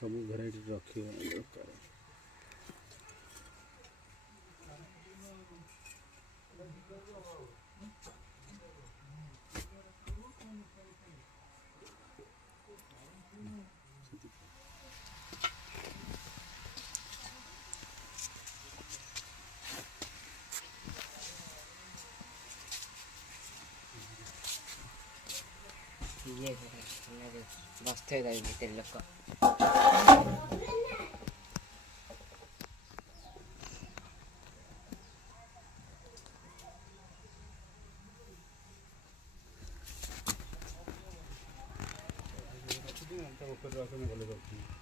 सब भेराइटी रखिए दरकार। ये बस्ते भीतर लोक ऊपर रखने वाले